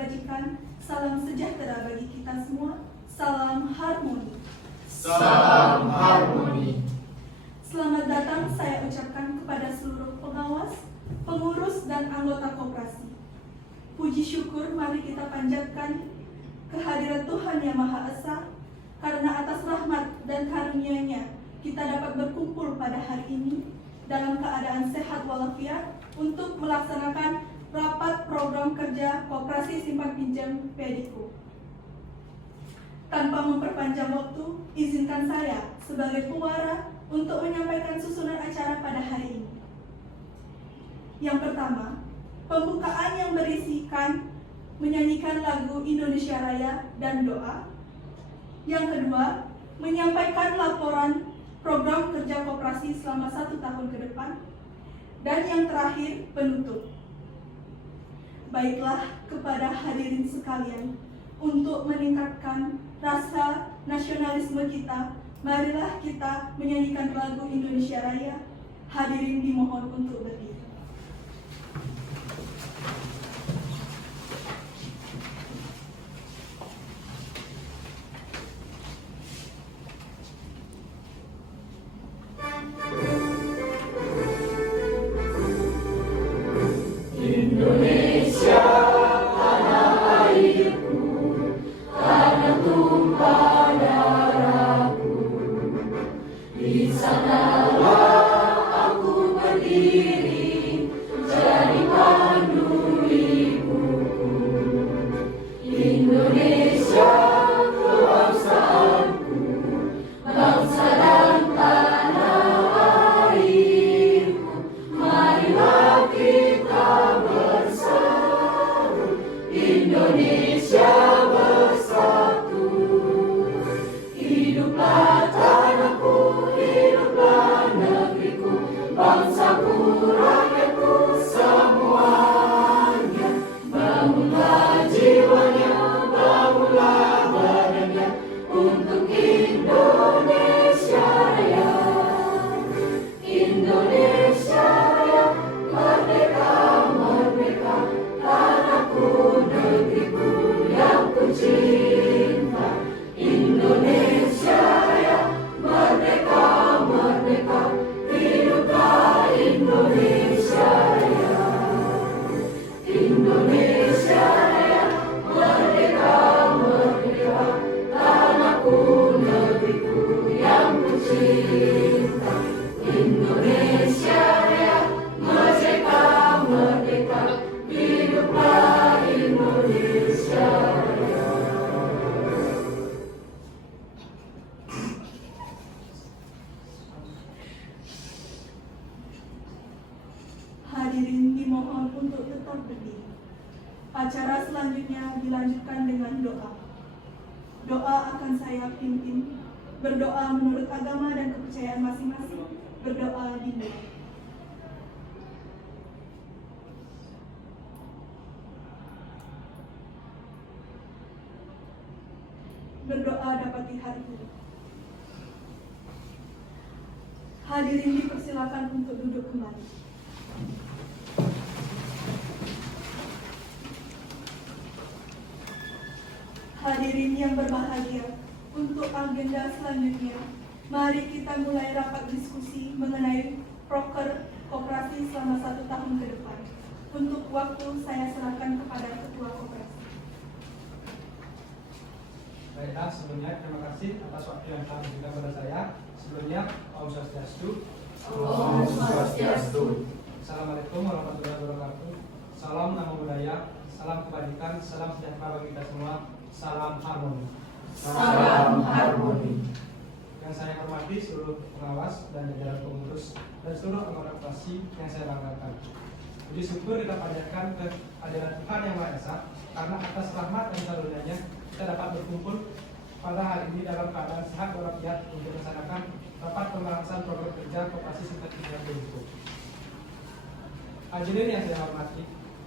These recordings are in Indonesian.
kebajikan, salam sejahtera bagi kita semua, salam harmoni. Salam harmoni. Selamat datang saya ucapkan kepada seluruh pengawas, pengurus, dan anggota koperasi. Puji syukur mari kita panjatkan kehadiran Tuhan Yang Maha Esa, karena atas rahmat dan karunia-Nya kita dapat berkumpul pada hari ini dalam keadaan sehat walafiat untuk melaksanakan rapat program kerja Koperasi Simpan Pinjam Pedico. Tanpa memperpanjang waktu, izinkan saya sebagai pewara untuk menyampaikan susunan acara pada hari ini. Yang pertama, pembukaan yang berisikan menyanyikan lagu Indonesia Raya dan doa. Yang kedua, menyampaikan laporan program kerja koperasi selama 1 tahun ke depan. Dan yang terakhir, penutup. Baiklah, kepada hadirin sekalian, untuk meningkatkan rasa nasionalisme kita, marilah kita menyanyikan lagu Indonesia Raya. Hadirin dimohon untuk berdiri. Indonesia, tanah airku, tanah tumpah darahku. Di sanalah aku berdiri, jadi pandu ibuku. Indonesia, kebangsaanku, bangsa dan tanah airku. Marilah kita Indonesia bersatu. Hiduplah tanahku, hiduplah negeriku, bangsaku, rakyatku semuanya. Bangunlah jiwanya, bangunlah badannya untuk Indonesia Raya. Indonesia Raya, merdeka, merdeka, tanahku, negeriku yang ku cinta. Indonesia Raya, merdeka, merdeka, hiduplah Indonesia Raya. Indonesia Raya, merdeka, merdeka, tanahku, negeriku yang ku cinta. Indonesia Raya, merdeka, merdeka, hiduplah Indonesia Raya. Hadirin dimohon untuk tetap berdiri. Acara selanjutnya dilanjutkan dengan doa. Doa akan saya pimpin. Berdoa menurut agama dan kepercayaan masing-masing. Berdoa dimulai. Berdoa dapat dihadiri. Hadirin dipersilakan untuk duduk kembali. Hadirin yang berbahagia, untuk agenda selanjutnya, mari kita mulai rapat diskusi mengenai proker koperasi selama 1 tahun ke depan. Untuk waktu saya serahkan kepada Ketua Koperasi. Baiklah, sebelumnya terima kasih atas waktu yang telah diberikan kepada saya. Sebelumnya, Om Swastiastu. Om Swastiastu. Assalamualaikum warahmatullahi wabarakatuh. Salam nama budaya, salam kebajikan, salam sejahtera bagi kita semua, salam harmoni. Salam harmoni. Yang saya hormati seluruh pengawas dan jajaran pengurus dan seluruh anggota koperasi yang saya banggakan. Puji syukur kita panjatkan kehadiran Tuhan Yang Maha Esa, karena atas rahmat dan karunia-Nya kita dapat berkumpul pada hari ini dalam keadaan sehat walafiat untuk melaksanakan rapat pembahasan program kerja Koperasi Simpan Pinjam Pedico. Hadirin yang saya hormati,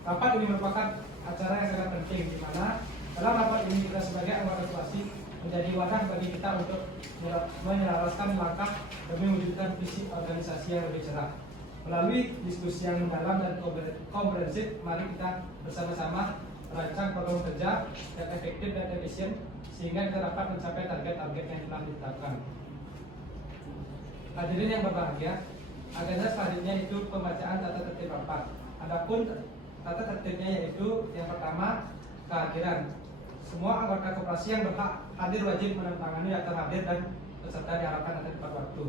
rapat ini merupakan acara yang sangat penting, di mana dalam rapat ini kita sebagai anggota koperasi menjadi wadah bagi kita untuk menyelaraskan langkah demi mewujudkan visi organisasi yang lebih cerah. Melalui diskusi yang mendalam dan komprehensif, mari kita bersama-sama merancang program kerja yang efektif dan efisien sehingga kita dapat mencapai target-target yang telah ditetapkan. Hadirin yang berbahagia, agenda selanjutnya itu pembacaan tata tertib rapat. Adapun tata tertibnya yaitu yang pertama kehadiran. Semua anggota koperasi yang berhak hadir wajib menandatangani daftar hadir dan peserta diharapkan hadir tepat waktu.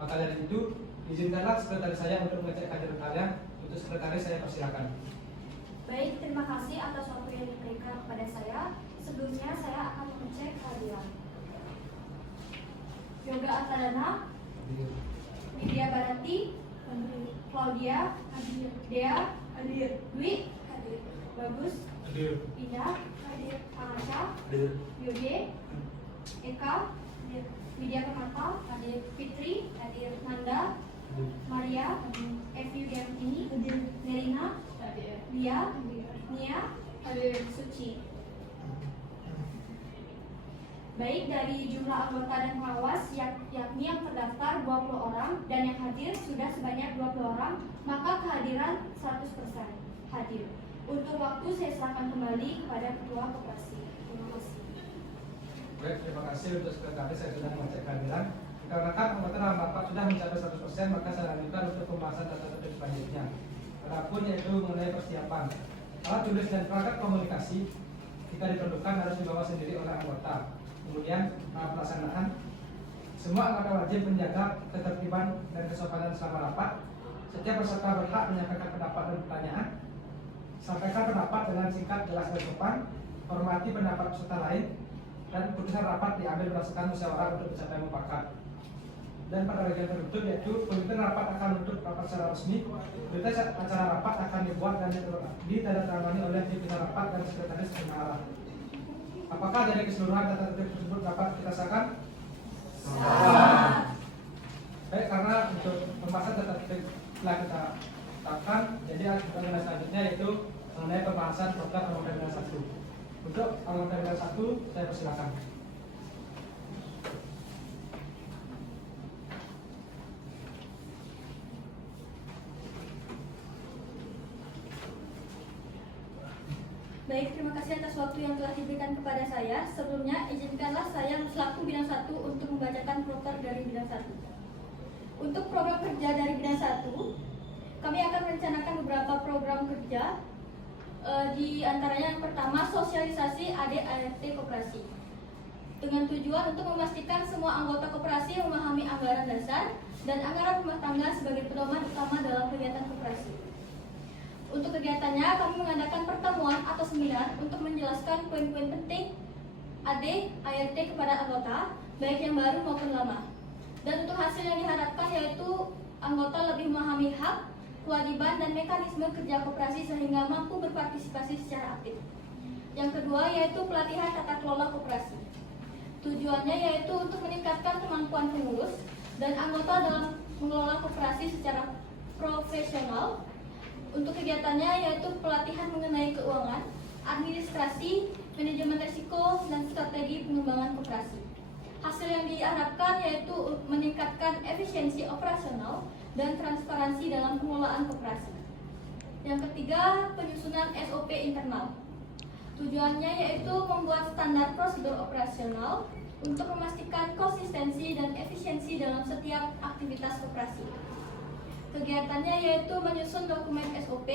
Maka dari itu, izinkanlah sekretaris saya untuk mengecek kehadiran kalian. Untuk sekretaris saya persilakan. Baik, terima kasih atas waktu yang diberikan kepada saya. Sebelumnya saya akan mengecek kehadiran. Yoga Atadana, Widya Barati, Claudia, Dea, Hadir. Dwi, Bagus, Hadir. Indah, Alasha, Yode, Eka, Widya Permata, Fitri, Nanda, Maria, Evi Diantini, Nerina, Lia, Nia, Suci. Baik, dari jumlah anggota dan pengawas yakni yang terdaftar 20 orang dan yang hadir sudah sebanyak 20 orang, maka kehadiran 100% hadir. Untuk waktu saya serahkan kembali kepada Ketua Koperasi. Terima kasih. Baik, terima kasih untuk sekretaris saya sudah mengecek kehadiran. Dikarenakan anggota dalam rapat sudah mencapai 100%, maka saya lanjutkan untuk pembahasan tata tertib selanjutnya. Adapun yaitu mengenai persiapan. Alat tulis dan perangkat komunikasi jika diperlukan harus dibawa sendiri oleh anggota. Kemudian pelaksanaan, semua anggota wajib menjaga ketertiban dan kesopanan selama rapat. Setiap peserta berhak menyampaikan pendapat dan pertanyaan. Sampaikan pendapat dengan singkat, jelas dan sopan. Hormati pendapat peserta lain. Dan putusan rapat diambil berdasarkan musyawarah untuk mencapai mufakat. Dan pada bagian penutup yaitu pemimpin rapat akan menutup rapat secara resmi. Berita acara rapat akan dibuat dan ditandatangani oleh pimpinan rapat dan sekretaris bendahara. Apakah dari keseluruhan tata tertib tersebut dapat kita sahkan? Baik, karena untuk pembahasan tata tertib telah kita tetapkan, jadi agenda selanjutnya yaitu mengenai pembahasan program anggota dewan 1. Untuk anggota dewan 1, saya persilakan. Baik, terima kasih atas waktu yang telah diberikan kepada saya. Sebelumnya, izinkanlah saya selaku bidang 1 untuk membacakan proker dari bidang 1. Untuk program kerja dari bidang 1, kami akan merencanakan beberapa program kerja. Di antaranya yang pertama, sosialisasi AD/ART koperasi. Dengan tujuan untuk memastikan semua anggota koperasi memahami anggaran dasar dan anggaran rumah tangga sebagai pedoman utama dalam kegiatan koperasi. Untuk kegiatannya, kami mengadakan pertemuan atau seminar untuk menjelaskan poin-poin penting AD/ART kepada anggota, baik yang baru maupun lama. Dan untuk hasil yang diharapkan yaitu anggota lebih memahami hak, kewajiban, dan mekanisme kerja koperasi sehingga mampu berpartisipasi secara aktif. Yang kedua yaitu pelatihan tata kelola koperasi. Tujuannya yaitu untuk meningkatkan kemampuan pengurus dan anggota dalam mengelola koperasi secara profesional. Untuk kegiatannya yaitu pelatihan mengenai keuangan, administrasi, manajemen risiko, dan strategi pengembangan koperasi. Hasil yang diharapkan yaitu meningkatkan efisiensi operasional dan transparansi dalam pengelolaan koperasi. Yang ketiga, penyusunan SOP internal. Tujuannya yaitu membuat standar prosedur operasional untuk memastikan konsistensi dan efisiensi dalam setiap aktivitas koperasi. Kegiatannya yaitu menyusun dokumen SOP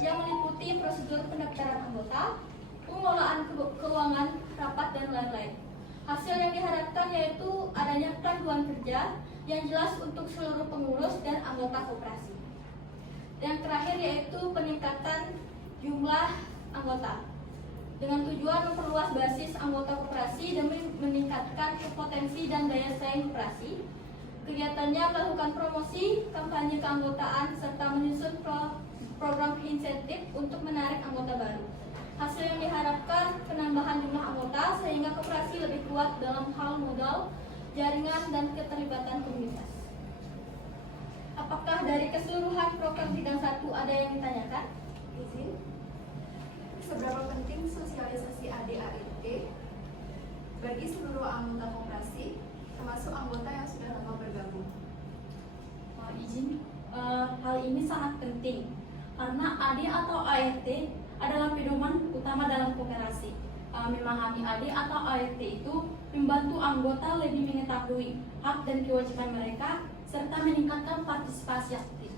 yang meliputi prosedur pendaftaran anggota, pengelolaan keuangan, rapat, dan lain-lain. Hasil yang diharapkan yaitu adanya panduan kerja yang jelas untuk seluruh pengurus dan anggota koperasi. Yang terakhir yaitu peningkatan jumlah anggota dengan tujuan memperluas basis anggota koperasi demi meningkatkan potensi dan daya saing koperasi. Kegiatannya melakukan promosi, kampanye keanggotaan, serta menyusun program insentif untuk menarik anggota baru. Hasil yang diharapkan penambahan jumlah anggota sehingga koperasi lebih kuat dalam hal modal, jaringan, dan keterlibatan komunitas. Apakah dari keseluruhan program bidang 1 ada yang ditanyakan? Izin. Seberapa penting sosialisasi AD/ART bagi seluruh anggota koperasi, termasuk anggota yang sudah lama bergabung? Hal ini sangat penting karena AD atau ART adalah pedoman utama bersama dalam koperasi. Memahami AD atau ART itu membantu anggota lebih mengetahui hak dan kewajiban mereka serta meningkatkan partisipasi aktif.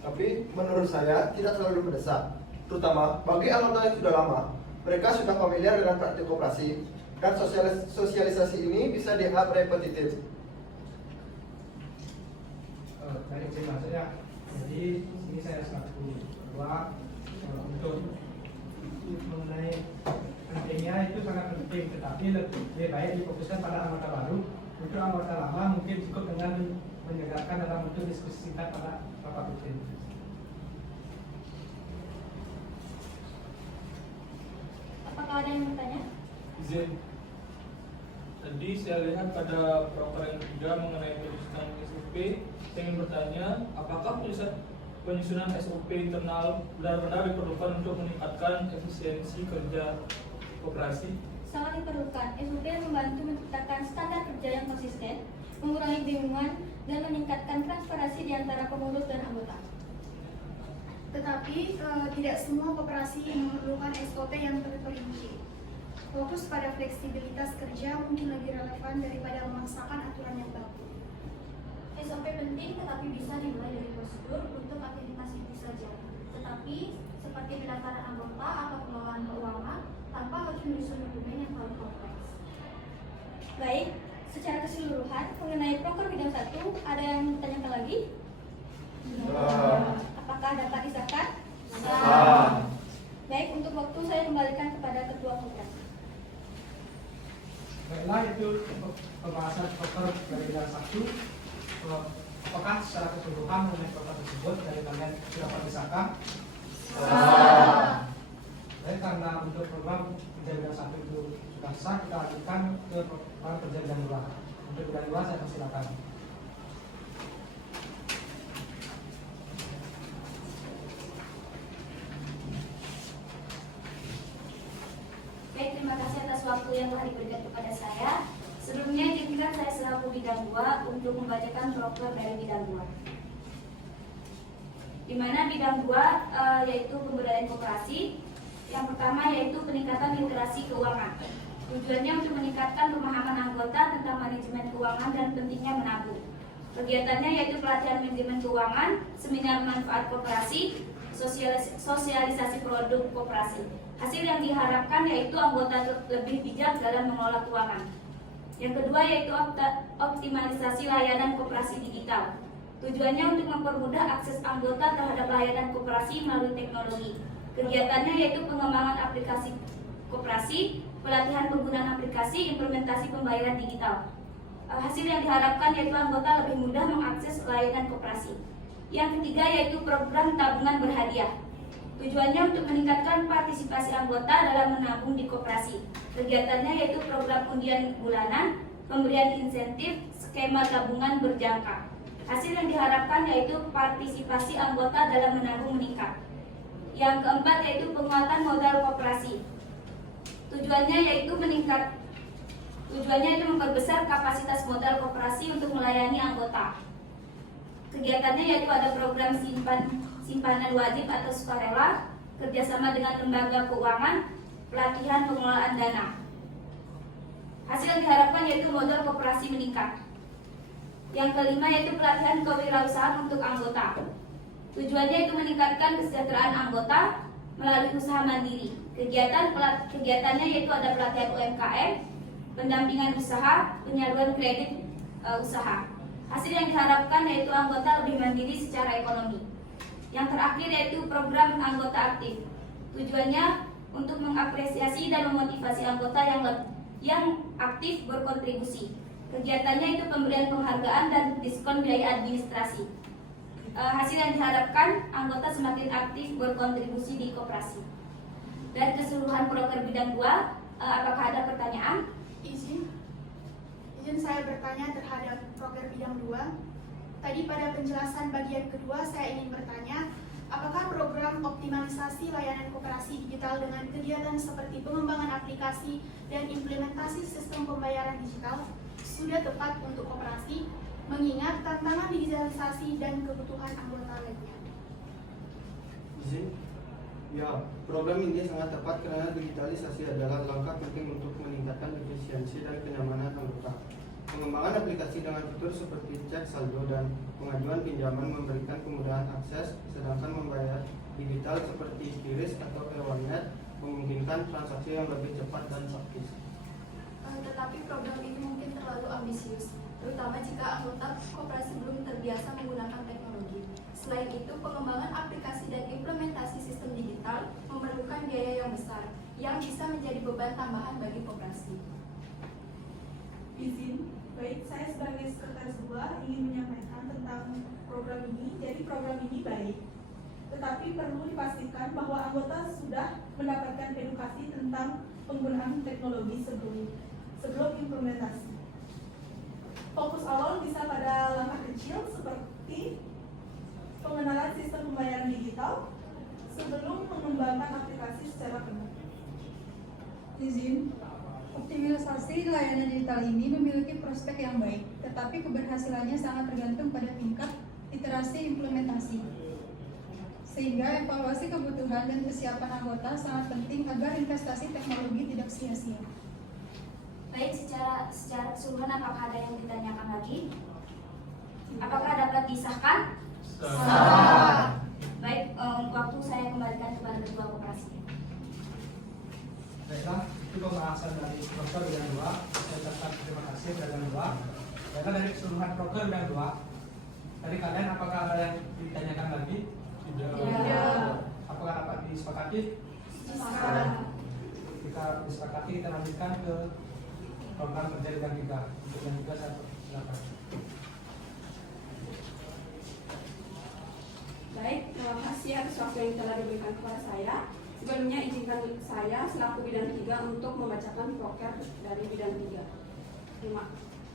Tapi menurut saya tidak terlalu mendesak, terutama bagi anggota yang sudah lama. Mereka sudah familiar dengan praktik koperasi, dan sosialisasi ini bisa dianggap repetitif. Baik, terima kasih ya. Jadi ini saya selaku ketua untuk mengenai pentingnya itu sangat penting, tetapi lebih baik difokuskan pada anggota baru. Untuk anggota lama mungkin cukup dengan menyegarkan dalam bentuk diskusi singkat pada rapat rutin. Apakah ada yang bertanya? Izin. Tadi saya lihat pada proker yang ketiga mengenai penyusunan SOP. Saya ingin bertanya, apakah penyusunan SOP internal benar-benar diperlukan untuk meningkatkan efisiensi kerja koperasi? Sangat diperlukan. SOP membantu menciptakan standar kerja yang konsisten, mengurangi kebingungan, dan meningkatkan transparansi di antara pengurus dan anggota. Tetapi tidak semua koperasi memerlukan SOP yang terperinci. Fokus pada fleksibilitas kerja mungkin lebih relevan daripada memaksakan aturan yang baku. SOP penting tetapi bisa dimulai dari prosedur untuk aktivitas itu saja. Tetapi seperti pendaftaran anggota atau pengelolaan keuangan tanpa harus menyusun dokumen yang terlalu kompleks. Baik, secara keseluruhan mengenai proker bidang 1 ada yang ditanyakan lagi? Apakah dapat disahkan? Baik, untuk waktu saya kembalikan kepada ketua koperasi. Baiklah, itu pembahasan proker dari bidang 1. Apakah secara keseluruhan mengenai proker tersebut dari kalian sudah disahkan? Baik, karena untuk program kerja bidang 1 itu sudah sah, kita lanjutkan ke program kerja bidang 2. Untuk bidang 2 saya persilakan. Baik, terima kasih atas waktu yang telah diberikan kepada saya. Sebelumnya izinkan saya selaku bidang 2 untuk membacakan proker dari bidang 2. Di mana bidang 2 yaitu pemberdayaan koperasi. Yang pertama yaitu peningkatan literasi keuangan. Tujuannya untuk meningkatkan pemahaman anggota tentang manajemen keuangan dan pentingnya menabung. Kegiatannya yaitu pelatihan manajemen keuangan, seminar manfaat koperasi, sosialisasi produk koperasi. Hasil yang diharapkan yaitu anggota lebih bijak dalam mengelola keuangan. Yang kedua yaitu optimalisasi layanan koperasi digital. Tujuannya untuk mempermudah akses anggota terhadap layanan koperasi melalui teknologi. Kegiatannya yaitu pengembangan aplikasi koperasi, pelatihan penggunaan aplikasi, implementasi pembayaran digital. Hasil yang diharapkan yaitu anggota lebih mudah mengakses layanan koperasi. Yang ketiga yaitu program tabungan berhadiah. Tujuannya untuk meningkatkan partisipasi anggota dalam menabung di koperasi. Kegiatannya yaitu program undian bulanan, pemberian insentif, skema tabungan berjangka. Hasil yang diharapkan yaitu partisipasi anggota dalam menabung meningkat. Yang keempat yaitu penguatan modal koperasi. Tujuannya yaitu memperbesar kapasitas modal koperasi untuk melayani anggota. Kegiatannya yaitu ada program simpanan wajib atau sukarela, kerjasama dengan lembaga keuangan, pelatihan pengelolaan dana. Hasil yang diharapkan yaitu modal koperasi meningkat. Yang kelima yaitu pelatihan kewirausahaan untuk anggota. Tujuannya itu meningkatkan kesejahteraan anggota melalui usaha mandiri. Kegiatannya yaitu ada pelatihan UMKM, pendampingan usaha, penyaluran kredit usaha. Hasil yang diharapkan yaitu anggota lebih mandiri secara ekonomi. Yang terakhir yaitu program anggota aktif. Tujuannya untuk mengapresiasi dan memotivasi anggota yang aktif berkontribusi. Kegiatannya itu pemberian penghargaan dan diskon biaya administrasi. Hasil yang diharapkan anggota semakin aktif berkontribusi di koperasi. Dari keseluruhan proker bidang 2, apakah ada pertanyaan? Izin saya bertanya terhadap proker bidang 2. Tadi pada penjelasan bagian kedua saya ingin bertanya, apakah program optimalisasi layanan koperasi digital dengan kegiatan seperti pengembangan aplikasi dan implementasi sistem pembayaran digital sudah tepat untuk koperasi, mengingat tantangan digitalisasi dan kebutuhan anggota lainnya? Izin, Ya, program ini sangat tepat karena digitalisasi adalah langkah penting untuk meningkatkan efisiensi dan kenyamanan anggota. Pengembangan aplikasi dengan fitur seperti cek saldo dan pengajuan pinjaman memberikan kemudahan akses, sedangkan membayar digital seperti QRIS atau e-wallet memungkinkan transaksi yang lebih cepat dan praktis. Tetapi program ini mungkin terlalu ambisius, terutama jika anggota koperasi belum terbiasa menggunakan teknologi. Selain itu, pengembangan aplikasi dan implementasi sistem digital memerlukan biaya yang besar, yang bisa menjadi beban tambahan bagi koperasi. Izin, baik, saya sebagai sekretaris 2 ingin menyampaikan tentang program ini. Jadi program ini baik, tetapi perlu dipastikan bahwa anggota sudah mendapatkan edukasi tentang penggunaan teknologi sebelum implementasi. Fokus awal bisa pada langkah kecil seperti pengenalan sistem pembayaran digital sebelum mengembangkan aplikasi secara penuh. Izin, optimalisasi layanan digital ini memiliki prospek yang baik, tetapi keberhasilannya sangat tergantung pada tingkat iterasi implementasi. Sehingga evaluasi kebutuhan dan kesiapan anggota sangat penting agar investasi teknologi tidak sia-sia. Baik, secara keseluruhan apakah ada yang ditanyakan lagi? Apakah dapat disahkan? Baik, waktu saya kembalikan kepada Ketua Koperasi. Baiklah, itu pembahasan dari proker bidang 2. Saya ucapkan terima kasih bidang 2. Baiklah, dari keseluruhan proker bidang 2. Dari kalian apakah ada yang ditanyakan lagi? Tidak. Apakah dapat disepakati? Jika disepakati, kita lanjutkan ke program kerja bidang 3. Untuk yang 3 saya silakan. Baik, terima kasih atas waktu yang telah diberikan kepada saya. Sebelumnya izinkan saya selaku bidang 3 untuk membacakan proker dari bidang 3.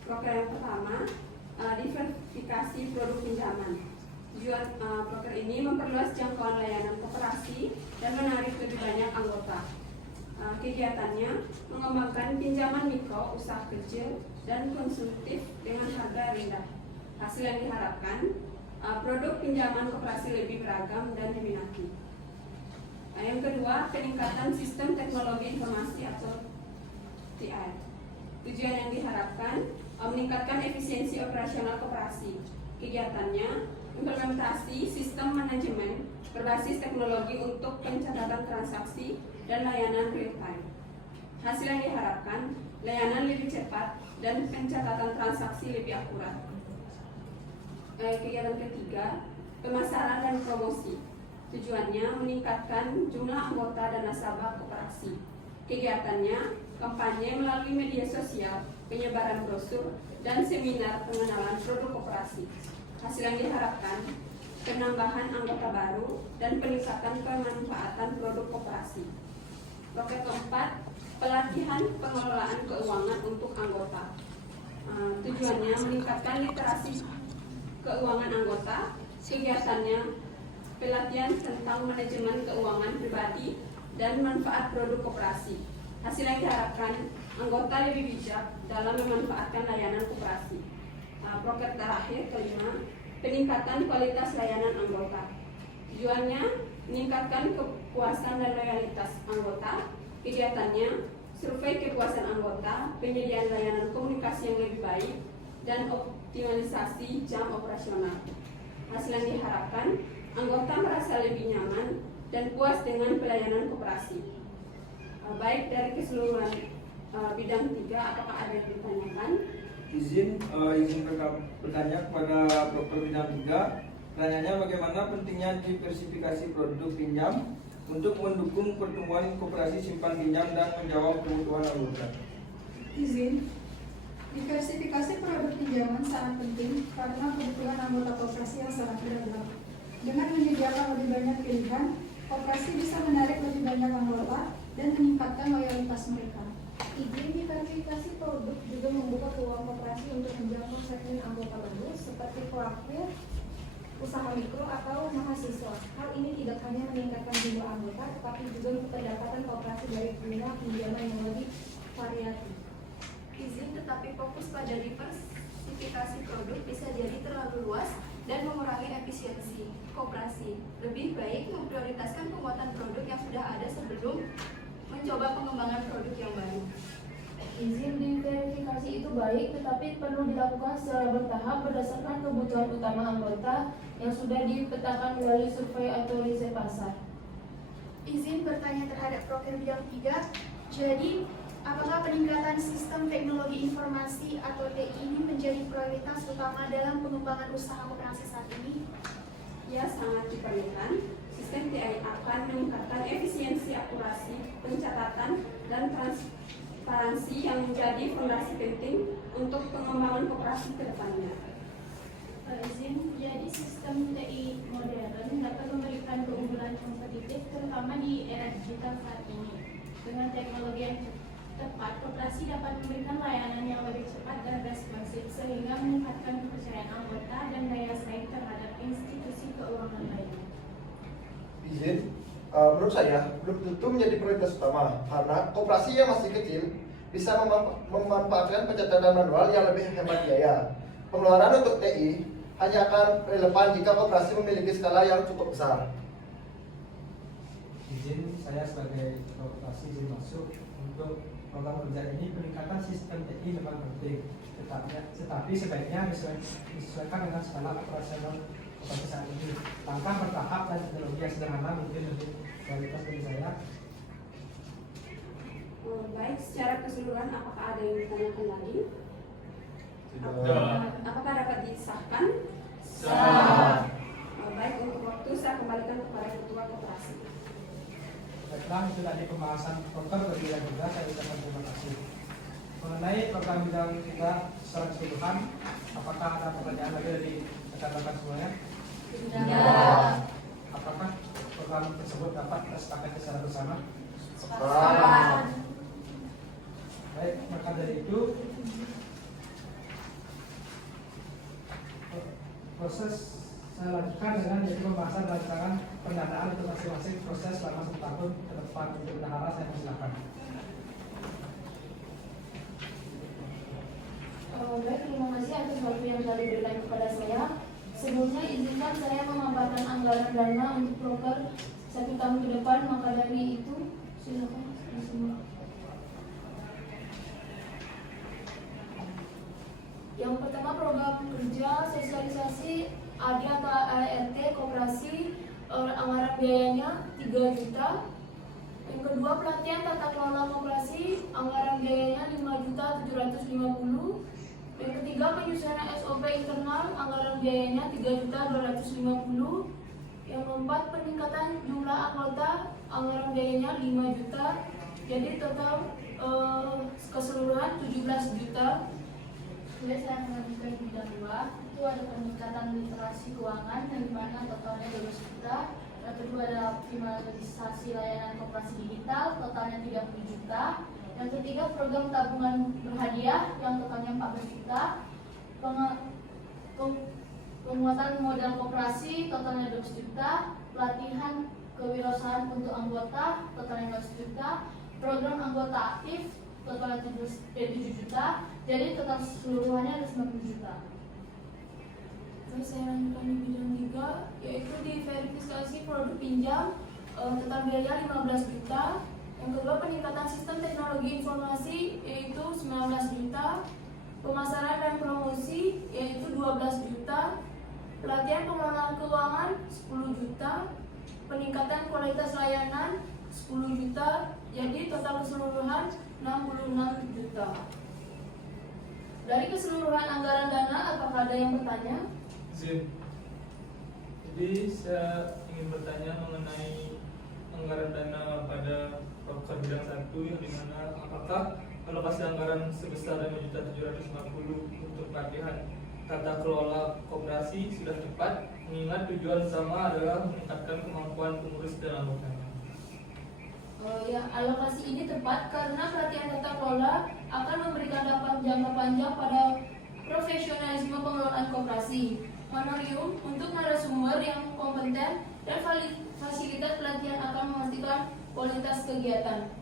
Proker yang pertama, diversifikasi produk pinjaman. Tujuan proker ini memperluas jangkauan layanan koperasi dan menarik lebih banyak anggota. Kegiatannya mengembangkan pinjaman mikro, usaha kecil, dan konsumtif dengan harga rendah. Hasil yang diharapkan, produk pinjaman koperasi lebih beragam dan diminati. Yang kedua, peningkatan sistem teknologi informasi atau TI. Tujuan yang diharapkan, meningkatkan efisiensi operasional koperasi. Kegiatannya, implementasi sistem manajemen berbasis teknologi untuk pencatatan transaksi dan layanan real time. Hasil yang diharapkan, layanan lebih cepat dan pencatatan transaksi lebih akurat. Kegiatan ketiga, pemasaran dan promosi. Tujuannya meningkatkan jumlah anggota dan nasabah koperasi. Kegiatannya kampanye melalui media sosial, penyebaran brosur, dan seminar pengenalan produk koperasi. Hasil yang diharapkan, penambahan anggota baru dan peningkatan pemanfaatan produk koperasi. Proker keempat, pelatihan pengelolaan keuangan untuk anggota. Tujuannya meningkatkan literasi keuangan anggota. Kegiatannya pelatihan tentang manajemen keuangan pribadi dan manfaat produk koperasi. Hasil yang diharapkan, anggota lebih bijak dalam memanfaatkan layanan koperasi. Proker terakhir kelima, peningkatan kualitas layanan anggota. Tujuannya meningkatkan kepuasan dan loyalitas anggota. Kegiatannya survei kepuasan anggota, penyediaan layanan komunikasi yang lebih baik, dan optimalisasi jam operasional. Hasil yang diharapkan, anggota merasa lebih nyaman dan puas dengan pelayanan koperasi. Baik, dari keseluruhan bidang 3, apakah ada yang ditanyakan? Izin bertanya kepada proker bidang 3. Pertanyaannya, bagaimana pentingnya diversifikasi produk pinjam untuk mendukung pertumbuhan koperasi simpan pinjam dan menjawab kebutuhan anggota? Izin, diversifikasi produk pinjaman sangat penting karena kebutuhan anggota koperasi yang sangat beragam. Dengan menyediakan lebih banyak pilihan, koperasi bisa menarik lebih banyak anggota dan meningkatkan loyalitas mereka. Izin diversifikasi produk juga membuka peluang koperasi untuk menjangkau segmen anggota baru seperti pelaku usaha mikro atau mahasiswa. Hal ini tidak hanya meningkatkan jumlah anggota, tetapi juga pendapatan koperasi dari pengguna pinjaman yang lebih variatif. Izin tetapi fokus pada diversifikasi produk bisa jadi terlalu luas dan mengurangi efisiensi koperasi. Lebih baik memprioritaskan penguatan produk yang sudah ada sebelum mencoba pengembangan produk yang baru. Izin diverifikasi itu baik, tetapi perlu dilakukan secara bertahap berdasarkan kebutuhan utama anggota yang sudah dipetakan melalui survei atau riset pasar. Izin bertanya terhadap proker bidang 3. Jadi, apakah peningkatan sistem teknologi informasi atau TI ini menjadi prioritas utama dalam pengembangan usaha koperasi saat ini? Ya, sangat diperlukan. Sistem TI akan meningkatkan efisiensi akurasi, pencatatan, dan transparansi yang menjadi fondasi penting untuk pengembangan koperasi ke depannya. Izin, jadi sistem TI modern dapat memberikan keunggulan kompetitif terutama di era digital saat ini. Dengan teknologi yang tepat, koperasi dapat memberikan layanan yang lebih cepat dan responsif sehingga meningkatkan kepercayaan anggota dan daya saing terhadap institusi keuangan lainnya. Izin, menurut saya belum tentu menjadi prioritas utama karena koperasi yang masih kecil bisa memanfaatkan pencatatan manual yang lebih hemat biaya. Pengeluaran untuk TI hanya akan relevan jika koperasi memiliki skala yang cukup besar. Izin, saya sebagai koperasi izin masuk untuk program kerja ini. Peningkatan sistem TI memang penting, tetapi sebaiknya disesuaikan dengan skala operasional koperasi saat ini. Langkah bertahap dan teknologi yang sederhana mungkin lebih kualitas bagi saya. Baik, secara keseluruhan apakah ada yang ditanyakan lagi? Apakah dapat disahkan? Sah. Baik, untuk waktu saya kembalikan kepada ketua koperasi. Baiklah, itu tadi pembahasan proker berbidang juga. Saya ucapkan terima kasih. Mengenai program bidang kita secara keseluruhan, apakah ada pertanyaan lagi dari rekan-rekan semuanya? Tidak. Apakah program tersebut dapat disepakati secara bersama? Sepakat. Baik, maka dari itu proses saya lanjutkan dengan yaitu pembahasan rancangan pernyataan untuk masing-masing proses selama 1 tahun ke depan. Untuk bendahara saya persilakan. Baik, terima kasih atas waktu yang telah diberikan kepada saya. Sebelumnya izinkan saya memaparkan anggaran dana untuk proker 1 tahun ke depan. Maka dari itu silakan semua. Yang pertama, program kerja sosialisasi AD atau ART koperasi, anggaran biayanya 3 juta. Yang kedua, pelatihan tata kelola koperasi, anggaran biayanya 5.750.000. Yang ketiga, penyusunan SOP internal, anggaran biayanya 3.250.000. Yang keempat, peningkatan jumlah anggota, anggaran biayanya 5 juta. Jadi total keseluruhan 17 juta. Kemudian saya melanjutkan bidang 2, itu ada peningkatan literasi keuangan yang dimana totalnya 12 juta. Yang kedua ada optimalisasi layanan koperasi digital, totalnya 30 juta. Yang ketiga program tabungan berhadiah yang totalnya 14 juta. Penguatan modal koperasi totalnya 12 juta. Pelatihan kewirausahaan untuk anggota totalnya 12 juta. Program anggota aktif totalnya 7 juta. Jadi total keseluruhannya ada 90 juta. Terus saya lanjutkan di bidang 3, yaitu di verifikasi produk pinjam, total biaya 15 juta. Yang kedua, peningkatan sistem teknologi informasi yaitu 19 juta. Pemasaran dan promosi yaitu 12 juta. Pelatihan pengelolaan keuangan 10 juta. Peningkatan kualitas layanan 10 juta. Jadi total keseluruhan 66 juta. Dari keseluruhan anggaran dana, apakah ada yang bertanya? Izin. Jadi saya ingin bertanya mengenai anggaran dana pada proker bidang 1 yang dimana apakah alokasi anggaran sebesar 5.750.000 untuk pelatihan tata kelola koperasi sudah tepat, mengingat tujuan utama adalah meningkatkan kemampuan pengurus dan anggotanya. Ya, alokasi ini tepat karena pelatihan tata kelola akan memberikan dampak jangka panjang pada profesionalisme pengelolaan koperasi. Honorium untuk narasumber yang kompeten dan fasilitas pelatihan akan memastikan kualitas kegiatan.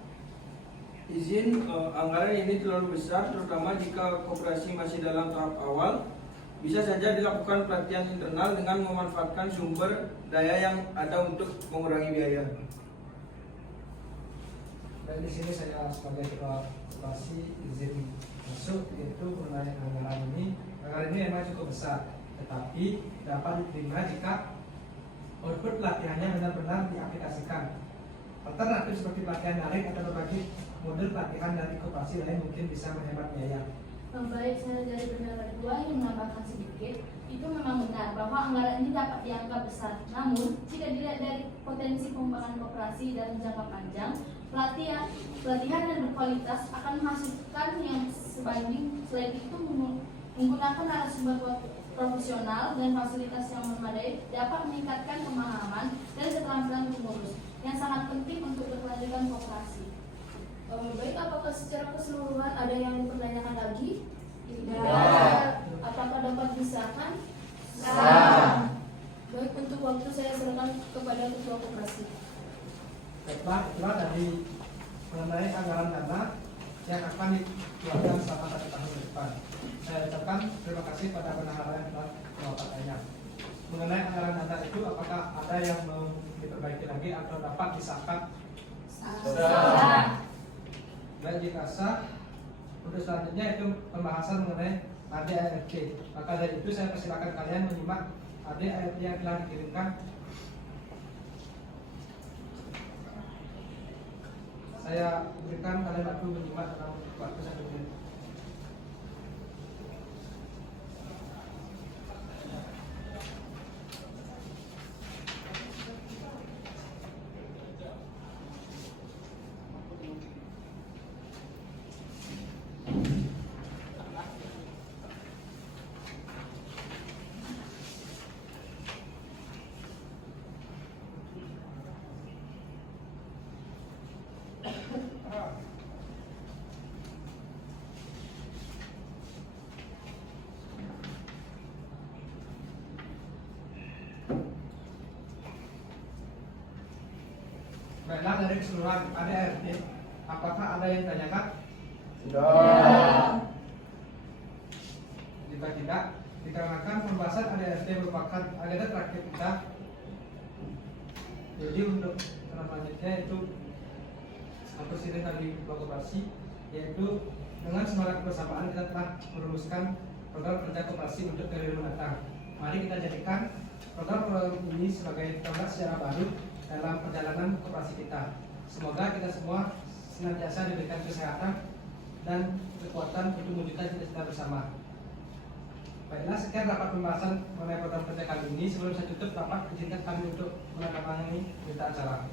Izin, anggaran ini terlalu besar terutama jika koperasi masih dalam tahap awal. Bisa saja dilakukan pelatihan internal dengan memanfaatkan sumber daya yang ada untuk mengurangi biaya. Dan di sini saya sebagai ketua operasi izin masuk, yaitu mengenai anggaran ini. Anggaran ini memang cukup besar, tetapi dapat diterima jika output pelatihannya benar-benar diaplikasikan. Alternatif seperti pelatihan daring atau berbagai model pelatihan dari koperasi lain mungkin bisa menghemat biaya. Baik, saya dari pendapat kedua ingin menambahkan sedikit. Itu memang benar bahwa anggaran ini dapat dianggap besar. Namun, jika dilihat dari potensi pengembangan koperasi dan jangka panjang, pelatihan dan berkualitas akan menghasilkan yang sebanding. Selain itu, menggunakan narasumber profesional dan fasilitas yang memadai dapat meningkatkan pemahaman dan keterampilan pengurus yang sangat penting untuk berkelanjutan koperasi. Baik, apakah secara keseluruhan ada yang dipertanyakan lagi? Tidak. Apakah dapat disahkan? Sah. Baik, untuk waktu saya serahkan kepada ketua koperasi. Baiklah, itulah dari mengenai anggaran dana yang akan dikeluarkan selama 1 tahun ke depan. Saya ucapkan terima kasih pada bendahara yang telah melaporkannya. Mengenai anggaran dana itu, apakah ada yang mau diperbaiki lagi atau dapat disahkan? Sah. Baik, jika sah, untuk selanjutnya itu pembahasan mengenai ADART. Maka dari itu saya persilakan kalian menyimak ADART yang telah dikirimkan. Saya berikan kalian waktu menyimak dalam waktu 1 menit. Baiklah, dari keseluruhan ADART, apakah ada yang ditanyakan? Tidak. Jika tidak, dikarenakan pembahasan ADART merupakan agenda terakhir kita, jadi untuk selanjutnya itu aku sini dari koperasi, yaitu dengan semangat kebersamaan kita telah merumuskan program kerja koperasi untuk periode mendatang. Mari kita jadikan program-program ini sebagai tonggak sejarah baru dalam perjalanan koperasi kita. Semoga kita semua senantiasa diberikan kesehatan dan kekuatan untuk mewujudkan cita-cita bersama. Baiklah, sekian rapat pembahasan mengenai program kerja kali ini. Sebelum saya tutup rapat, izinkan kami untuk menandatangani berita acara.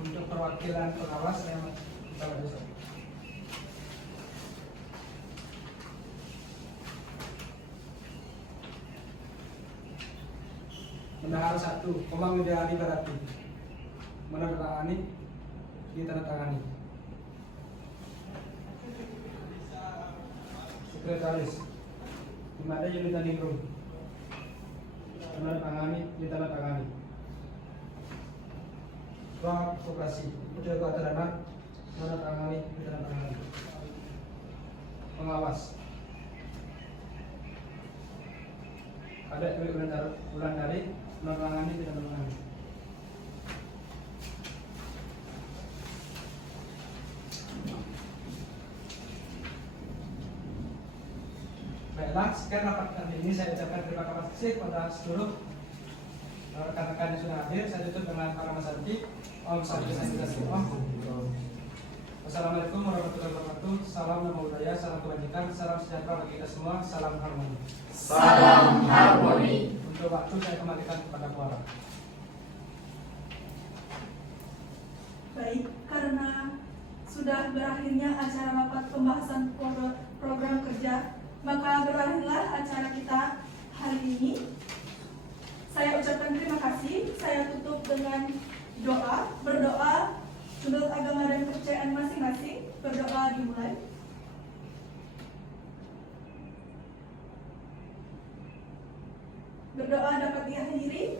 Untuk perwakilan pengawas yang kita besok. Bendahara 1, Komang Widyadi Barati, menandatangani, ditandatangani. Sekretaris Imada Yunita Ningrum, menandatangani, ditandatangani. Ketua Koperasi Putri Dana, menandatangani, ditandatangani. Pengawas ada bulan dari menangani tidak menangani. Baiklah, sekian rapat kali ini. Saya ucapkan terima kasih kepada seluruh rekan-rekan yang sudah hadir. Saya tutup dengan kalimat santi. Om Santi Santi Om. Wassalamualaikum warahmatullahi wabarakatuh. Salam nama budaya, salam kebajikan, salam sejahtera bagi kita semua, salam harmoni. Salam harmoni. Untuk waktu saya kembalikan kepada Kuara. Baik, karena sudah berakhirnya acara rapat pembahasan program kerja, maka berakhirlah acara kita hari ini. Saya ucapkan terima kasih. Saya tutup dengan berdoa menurut agama dan kepercayaan masing-masing. Berdoa dimulai. Berdoa dapat dihadiri.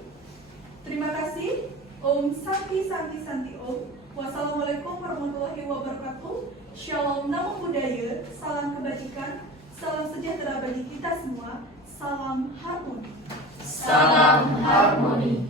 Terima kasih. Om Santi Santi Santi Om. Wassalamualaikum warahmatullahi wabarakatuh. Shalom namo buddhaya, salam kebajikan, salam sejahtera bagi kita semua, salam harmoni. Salam harmoni.